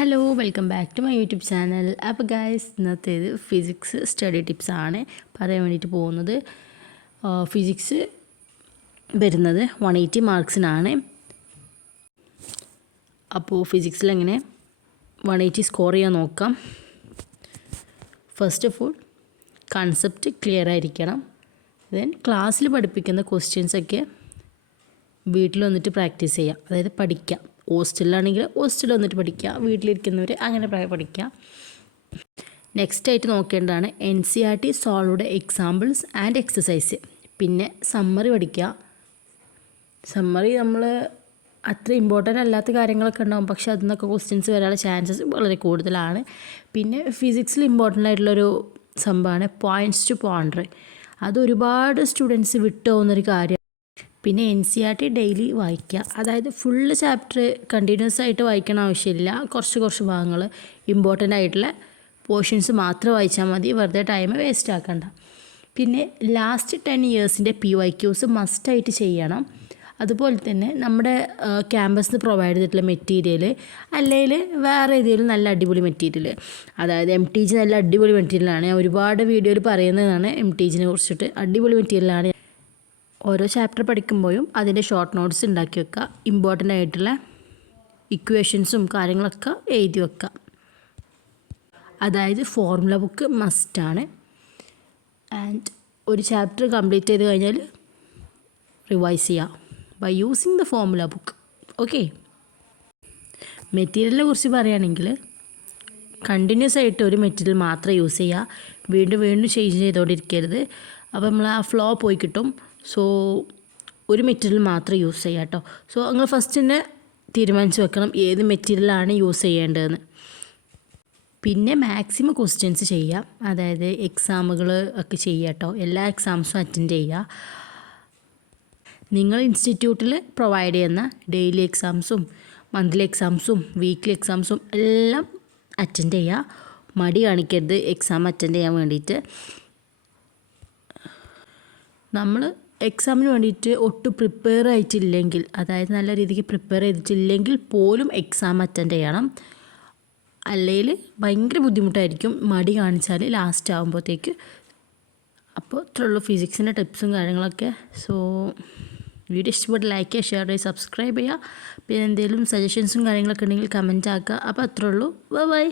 Hello welcome back to my YouTube channel. അപ്പോൾ guys, ഇന്നത്തേത് physics study ടിപ്സാണ് പറയാൻ വേണ്ടിയിട്ട് പോകുന്നത്. ഫിസിക്സ് വരുന്നത് 180 മാർക്സിനാണ്. അപ്പോൾ ഫിസിക്സിൽ എങ്ങനെ 180 സ്കോർ ചെയ്യാൻ നോക്കാം. First of all concept clear ആയിരിക്കണം. ദെൻ ക്ലാസ്സിൽ പഠിപ്പിക്കുന്ന ക്വസ്റ്റ്യൻസൊക്കെ വീട്ടിൽ വന്നിട്ട് പ്രാക്ടീസ് ചെയ്യാം, അതായത് പഠിക്കാം. ഹോസ്റ്റലിലാണെങ്കിൽ ഹോസ്റ്റലിൽ വന്നിട്ട് പഠിക്കുക, വീട്ടിലിരിക്കുന്നവർ അങ്ങനെ പഠിക്കുക. നെക്സ്റ്റ് ആയിട്ട് നോക്കേണ്ടതാണ് NCERT solved examples and exercise. പിന്നെ സമ്മറി പഠിക്കുക. സമ്മറി നമ്മൾ അത്ര ഇമ്പോർട്ടൻ്റ് അല്ലാത്ത കാര്യങ്ങളൊക്കെ ഉണ്ടാകും, പക്ഷേ അതിൽ നിന്നൊക്കെ ക്വസ്റ്റ്യൻസ് വരാനുള്ള ചാൻസസ് വളരെ കൂടുതലാണ്. പിന്നെ ഫിസിക്സിൽ ഇമ്പോർട്ടൻ്റ് ആയിട്ടുള്ളൊരു സംഭവമാണ് പോയിൻറ്റ്സ് ടു പോണ്ടർ. അതൊരുപാട് സ്റ്റുഡൻസ് വിട്ടുപോകുന്നൊരു കാര്യമാണ്. പിന്നെ NCERT ഡെയിലി വായിക്കുക, അതായത് ഫുള്ള് ചാപ്റ്റർ കണ്ടിന്യൂസ് ആയിട്ട് വായിക്കണ ആവശ്യമില്ല. കുറച്ച് ഭാഗങ്ങൾ ഇമ്പോർട്ടൻ്റ് ആയിട്ടുള്ള പോർഷൻസ് മാത്രം വായിച്ചാൽ മതി, വെറുതെ ടൈം വേസ്റ്റ് ആക്കണ്ട. പിന്നെ ലാസ്റ്റ് 10 ഇയേഴ്സിൻ്റെ PYQs മസ്റ്റായിട്ട് ചെയ്യണം. അതുപോലെ തന്നെ നമ്മുടെ ക്യാമ്പസിൽ നിന്ന് പ്രൊവൈഡ് ചെയ്തിട്ടുള്ള മെറ്റീരിയൽ, അല്ലെങ്കിൽ വേറെ ഏതെങ്കിലും നല്ല അടിപൊളി മെറ്റീരിയൽ, അതായത് MTG നല്ല അടിപൊളി മെറ്റീരിയലാണ്. ഞാൻ ഒരുപാട് വീഡിയോയിൽ പറയുന്നതാണ് MTGനെ കുറിച്ചിട്ട്. അടിപൊളി മെറ്റീരിയലാണ്. ഓരോ ചാപ്റ്റർ പഠിക്കുമ്പോഴും അതിൻ്റെ ഷോർട്ട് നോട്ട്സ് ഉണ്ടാക്കി വെക്കുക. ഇമ്പോർട്ടൻ്റ് ആയിട്ടുള്ള ഇക്വേഷൻസും കാര്യങ്ങളൊക്കെ എഴുതി വെക്കുക. അതായത് ഫോർമുല ബുക്ക് മസ്റ്റാണ്. ആൻഡ് ഒരു ചാപ്റ്റർ കംപ്ലീറ്റ് ചെയ്ത് കഴിഞ്ഞാൽ റിവൈസ് ചെയ്യുക by using the formula book. Okay, മെറ്റീരിയലിനെ കുറിച്ച് പറയുകയാണെങ്കിൽ കണ്ടിന്യൂസ് ആയിട്ട് ഒരു മെറ്റീരിയൽ മാത്രം യൂസ് ചെയ്യുക. വീണ്ടും ചേഞ്ച് ചെയ്തുകൊണ്ടിരിക്കരുത്. അപ്പോൾ നമ്മൾ ആ ഫ്ലോ പോയി കിട്ടും. സോ ഒരു മെറ്റീരിയൽ മാത്രം യൂസ് ചെയ്യുക കേട്ടോ. സോ നിങ്ങൾ ഫസ്റ്റ് തന്നെ തീരുമാനിച്ച് വെക്കണം ഏത് മെറ്റീരിയലാണ് യൂസ് ചെയ്യേണ്ടതെന്ന്. പിന്നെ മാക്സിമം ക്വസ്റ്റ്യൻസ് ചെയ്യുക, അതായത് എക്സാമുകൾ ഒക്കെ ചെയ്യുക കേട്ടോ. എല്ലാ എക്സാംസും അറ്റൻഡ് ചെയ്യുക. നിങ്ങൾ ഇൻസ്റ്റിറ്റ്യൂട്ടിൽ പ്രൊവൈഡ് ചെയ്യുന്ന ഡെയിലി എക്സാംസും മന്ത്ലി എക്സാംസും വീക്ക്ലി എക്സാംസും എല്ലാം അറ്റൻഡ് ചെയ്യുക. മടി കാണിക്കരുത് എക്സാം അറ്റൻഡ് ചെയ്യാൻ വേണ്ടിയിട്ട്. നമ്മൾ എക്സാമിന് വേണ്ടിയിട്ട് ഒട്ടും പ്രിപ്പയർ ആയിട്ടില്ലെങ്കിൽ, അതായത് നല്ല രീതിക്ക് പ്രിപ്പയർ ചെയ്തിട്ടില്ലെങ്കിൽ പോലും എക്സാം അറ്റൻഡ് ചെയ്യണം. അല്ലെങ്കിൽ ഭയങ്കര ബുദ്ധിമുട്ടായിരിക്കും മടി കാണിച്ചാൽ ലാസ്റ്റ് ആകുമ്പോഴത്തേക്ക്. അപ്പോൾ ഇത്രയുള്ളൂ ഫിസിക്സിൻ്റെ ടിപ്സും കാര്യങ്ങളൊക്കെ. സോ വീഡിയോ ഇഷ്ടപ്പെട്ട് ലൈക്ക് ചെയ്യുക, ഷെയർ ചെയ്യുക, സബ്സ്ക്രൈബ് ചെയ്യുക. പിന്നെ എന്തെങ്കിലും സജഷൻസും കാര്യങ്ങളൊക്കെ ഉണ്ടെങ്കിൽ കമൻറ്റ് ആക്കുക. അപ്പോൾ അത്രയുള്ളൂ. ബൈ.